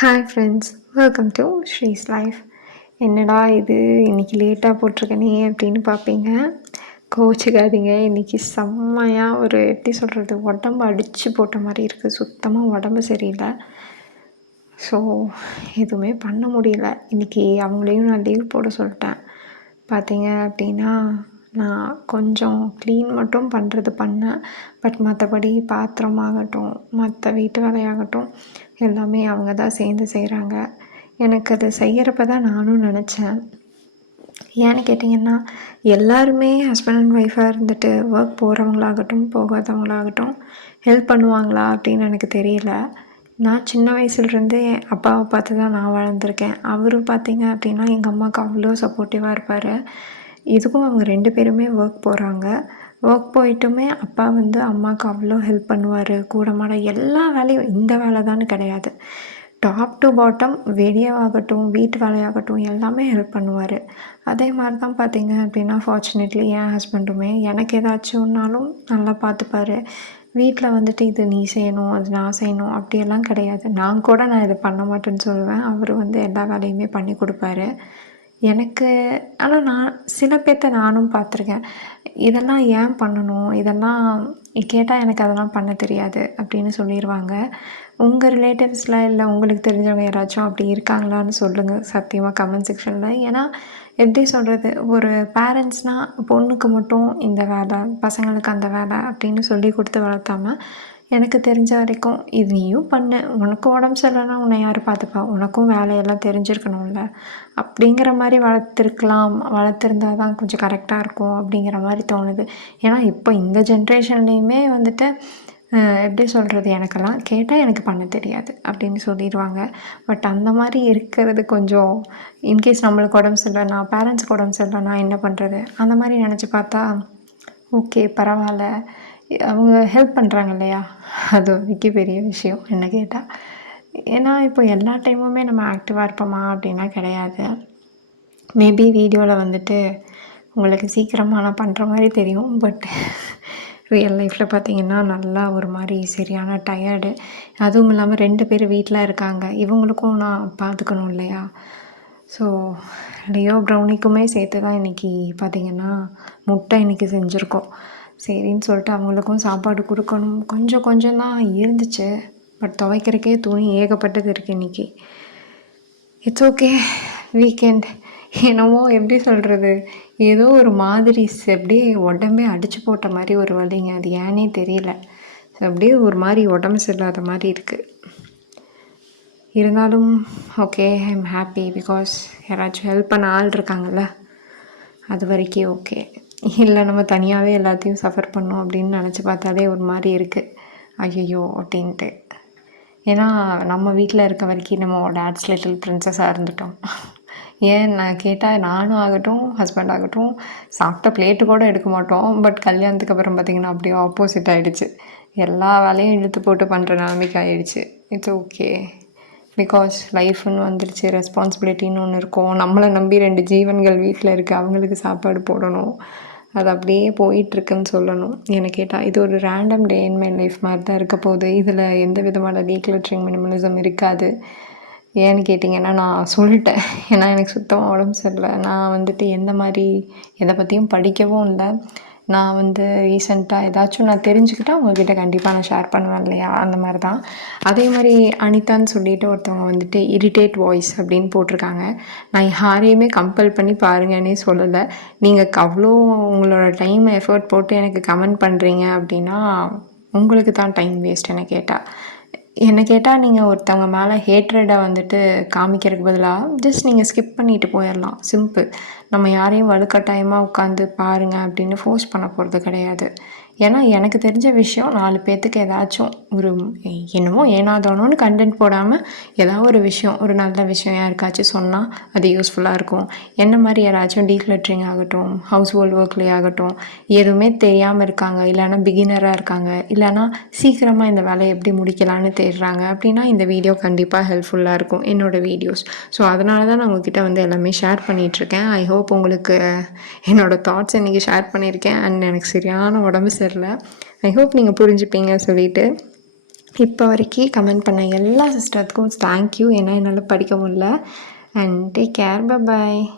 Hi friends, welcome to ஸ்ரீஸ் life. என்னடா இது இன்றைக்கி லேட்டாக போட்டிருக்கனே அப்படின்னு பார்ப்பீங்க. கோச்சிக்காதீங்க. இன்றைக்கி செம்மையாக எப்படி சொல்கிறது, உடம்பு அடித்து போட்ட மாதிரி இருக்குது. சுத்தமாக உடம்பு சரியில்லை. ஸோ எதுவுமே பண்ண முடியல. இன்றைக்கி அவங்களையும் நான் லீவ் போட சொல்லிட்டேன். பார்த்தீங்க அப்படின்னா நான் கொஞ்சம் க்ளீன் மட்டும் பண்ணுறது பண்ணேன். பட் மற்றபடி பாத்திரமாகட்டும், மற்ற வீட்டு வேலையாகட்டும் எல்லாமே அவங்க தான் சேர்ந்து செய்கிறாங்க. எனக்கு அது செய்கிறப்ப தான் நானும் நினச்சேன், ஏன்னு கேட்டிங்கன்னா எல்லாருமே ஹஸ்பண்ட் அண்ட் ஒய்ஃபாக இருந்துட்டு ஒர்க் போகிறவங்களாகட்டும் போகாதவங்களாகட்டும் ஹெல்ப் பண்ணுவாங்களா அப்படின்னு எனக்கு தெரியல. நான் சின்ன வயசுலேருந்தே அப்பாவை பார்த்து தான் நான் வளர்ந்துருக்கேன். அவரும் பார்த்தீங்க அப்படின்னா எங்கள் அம்மாவுக்கு அவ்வளோ சப்போர்ட்டிவாக இருப்பார். இதுக்கும் அவங்க 2 பேருமே ஒர்க் போகிறாங்க. ஒர்க் போயிட்டுமே அப்பா அம்மாவுக்கு அவ்வளோ ஹெல்ப் பண்ணுவார். கூட மாட எல்லா வேலையும், இந்த வேலை தான்னு கிடையாது, டாப் டு பாட்டம் வெளியாகட்டும் வீட்டு வேலையாகட்டும் எல்லாமே ஹெல்ப் பண்ணுவார். அதே மாதிரி தான் பார்த்தீங்க அப்படின்னா ஃபார்ச்சுனேட்லி என் ஹஸ்பண்டுமே எனக்கு ஏதாச்சும்னாலும் நல்லா பார்த்துப்பாரு. வீட்டில் இது நீ செய்யணும், அது நான் செய்யணும் அப்படியெல்லாம் கிடையாது. நான் இதை பண்ண மாட்டேன்னு சொல்லுவேன். அவர் எல்லா வேலையுமே பண்ணி கொடுப்பாரு எனக்கு. ஆனால் நான் சில பேர்த்த நானும் பார்த்துருக்கேன். இதெல்லாம் ஏன் பண்ணணும், இதெல்லாம் கேட்டால் எனக்கு அதெல்லாம் பண்ண தெரியாது அப்படின்னு சொல்லிடுவாங்க. உங்கள் ரிலேட்டிவ்ஸில் இல்லை உங்களுக்கு தெரிஞ்சவங்க யாராச்சும் அப்படி இருக்காங்களான்னு சொல்லுங்கள் சத்தியமாக கமெண்ட் செக்ஷனில். ஏன்னா எப்படி சொல்கிறது, ஒரு பேரண்ட்ஸ்னால் பொண்ணுக்கு மட்டும் இந்த வேலை, பசங்களுக்கு அந்த வேலை அப்படின்னு சொல்லி கொடுத்து வளர்த்தாம, எனக்கு தெரிஞ்ச வரைக்கும் இது நீயும் பண்ணு, உனக்கு உடம்பு சரியில்லைன்னா உன்னை யார் பார்த்துப்பா, உனக்கும் வேலையெல்லாம் தெரிஞ்சிருக்கணும்ல அப்படிங்கிற மாதிரி வளர்த்துருந்தா தான் கொஞ்சம் கரெக்டாக இருக்கும் அப்படிங்கிற மாதிரி தோணுது. ஏன்னா இப்போ இந்த ஜென்ரேஷன்லேயுமே எப்படி சொல்கிறது, எனக்கெல்லாம் கேட்டால் எனக்கு பண்ண தெரியாது அப்படின்னு சொல்லிடுவாங்க. பட் அந்த மாதிரி இருக்கிறது கொஞ்சம், இன்கேஸ் நம்மளுக்கு உடம்பு சரியில்லைனா, பேரண்ட்ஸுக்கு உடம்பு சரியில்லைனா என்ன பண்ணுறது, அந்த மாதிரி நினச்சி பார்த்தா ஓகே பரவாயில்ல, அவங்க ஹெல்ப் பண்ணுறாங்க இல்லையா, அது வரைக்கும் பெரிய விஷயம் என்ன கேட்டால். ஏன்னா இப்போ எல்லா டைமுமே நம்ம ஆக்டிவாக இருப்போமா அப்படின்னா கிடையாது. மேபி வீடியோவில் உங்களுக்கு சீக்கிரமாக நான் பண்ணுற மாதிரி தெரியும். பட் ரியல் லைஃப்பில் பார்த்திங்கன்னா நல்லா ஒரு மாதிரி சரியான டயர்டு. அதுவும் இல்லாமல் 2 பேர் வீட்டில் இருக்காங்க, இவங்களுக்கும் நான் பார்த்துக்கணும் இல்லையா. ஸோ லியோ ப்ரௌனிக்குமே சேர்த்து தான் இன்றைக்கி பார்த்திங்கன்னா முட்டை இன்றைக்கி செஞ்சுருக்கோம். சரின்னு சொல்லிட்டு அவங்களுக்கும் சாப்பாடு கொடுக்கணும். கொஞ்சம் தான் இருந்துச்சு. பட் துவைக்கிறக்கே துணி ஏகப்பட்டது இருக்குது இன்றைக்கி. It's okay, weekend. என்னமோ எப்படி சொல்கிறது, ஏதோ ஒரு மாதிரி அப்படியே உடம்பே அடித்து போட்ட மாதிரி ஒரு வலிங்க, அது ஏன்னே தெரியல. அப்படியே ஒரு மாதிரி உடம்பு சரியில்லாத மாதிரி இருக்குது. இருந்தாலும் okay, I am happy because யாராச்சும் ஹெல்ப் பண்ண ஆள் இருக்காங்கல்ல, அது வரைக்கும் ஓகே. இல்லை நம்ம தனியாகவே எல்லாத்தையும் சஃபர் பண்ணோம் அப்படின்னு நினச்சி பார்த்தாலே ஒரு மாதிரி இருக்குது, ஐயோ அப்படின்ட்டு. ஏன்னா நம்ம வீட்டில் இருக்க வரைக்கும் நம்ம டேட்ஸ் லிட்டில் பிரின்சஸாக இருந்துட்டோம். ஏன் நான் கேட்டால் நானும் ஆகட்டும் ஹஸ்பண்ட் ஆகட்டும் சாப்பிட்ட பிளேட்டு கூட எடுக்க மாட்டோம். பட் கல்யாணத்துக்கு அப்புறம் பார்த்திங்கன்னா அப்படியே ஆப்போசிட் ஆகிடுச்சு. எல்லா வேலையும் இழுத்து போட்டு பண்ணுற நிலைமைக்கு ஆகிடுச்சு. இட்ஸ் ஓகே, பிகாஸ் லைஃப்னு வந்துடுச்சு, ரெஸ்பான்சிபிலிட்டின்னு ஒன்று இருக்கும். நம்மளை நம்பி 2 ஜீவன்கள் வீட்டில் இருக்குது, அவங்களுக்கு சாப்பாடு போடணும். அது அப்படியே போயிட்டுருக்குன்னு சொல்லணும். என்னை கேட்டால் இது ஒரு random day in my life மாதிரி தான் இருக்க போகுது. இதில் எந்த விதமான டீக்ளட்டரிங் மினிமலிசம் இருக்காது. ஏன்னு கேட்டிங்கன்னா நான் சொல்லிட்டேன், ஏன்னா எனக்கு சுத்தமாக உடம்பு சரியில்லை. நான் எந்த மாதிரி எதை பற்றியும் படிக்கவும் இல்லை. நான் ரீசெண்டாக ஏதாச்சும் நான் தெரிஞ்சுக்கிட்டால் அவங்கக்கிட்ட கண்டிப்பாக நான் ஷேர் பண்ணுவேன் இல்லையா, அந்த மாதிரி தான். அதே மாதிரி அனிதான்னு சொல்லிட்டு ஒருத்தவங்க இரிட்டேட் வாய்ஸ் அப்படின்னு போட்டிருக்காங்க. நான் யாரையுமே கம்பல் பண்ணி பாருங்கன்னே சொல்லலை. நீங்கள் அவ்வளோ உங்களோட டைம் எஃபர்ட் போட்டு எனக்கு கமெண்ட் பண்ணுறீங்க அப்படின்னா உங்களுக்கு தான் டைம் வேஸ்ட். என்னை கேட்டால் நீங்கள் ஒருத்தவங்க மேலே ஹேட்ரடை காமிக்கிறதுக்கு பதிலாக ஜஸ்ட் நீங்கள் ஸ்கிப் பண்ணிவிட்டு போயிடலாம், சிம்பிள். நம்ம யாரையும் வலுக்கட்டாயமாக உட்காந்து பாருங்கள் அப்படின்னு ஃபோர்ஸ் பண்ண போகிறது கிடையாது. ஏன்னா எனக்கு தெரிஞ்ச விஷயம் 4 பேர்த்துக்கு ஏதாச்சும் ஒரு என்னமோ ஏனாதானோன்னு கண்டென்ட் போடாமல் ஏதாவது ஒரு விஷயம், ஒரு நல்ல விஷயம் யாருக்காச்சும் சொன்னால் அது யூஸ்ஃபுல்லாக இருக்கும். என்ன மாதிரி யாராச்சும் டீக்ளட்டரிங் ஆகட்டும், ஹவுஸ் ஹோல்ட் ஒர்க்லேயே ஆகட்டும், எதுவுமே தெரியாமல் இருக்காங்க, இல்லைனா பிகினராக இருக்காங்க, இல்லைனா சீக்கிரமாக இந்த வேலையை எப்படி முடிக்கலான்னு தேடுறாங்க அப்படின்னா இந்த வீடியோ கண்டிப்பாக ஹெல்ப்ஃபுல்லாக இருக்கும், என்னோடய வீடியோஸ். ஸோ அதனால தான் நான் உங்ககிட்ட எல்லாமே ஷேர் பண்ணிகிட்ருக்கேன். ஐ ஹோப் உங்களுக்கு என்னோடய தாட்ஸ் இன்றைக்கி ஷேர் பண்ணியிருக்கேன். அண்ட் எனக்கு சரியான உடம்பு சரியில்லை. ஐ ஹோப் நீங்கள் புரிஞ்சுப்பீங்க சொல்லிவிட்டு இப்போ வரைக்கும் கமெண்ட் பண்ண எல்லா சிஸ்டருக்கும் தேங்க்யூ. ஏன்னா என்னால் படிக்க முடியல. And take care. பாய்.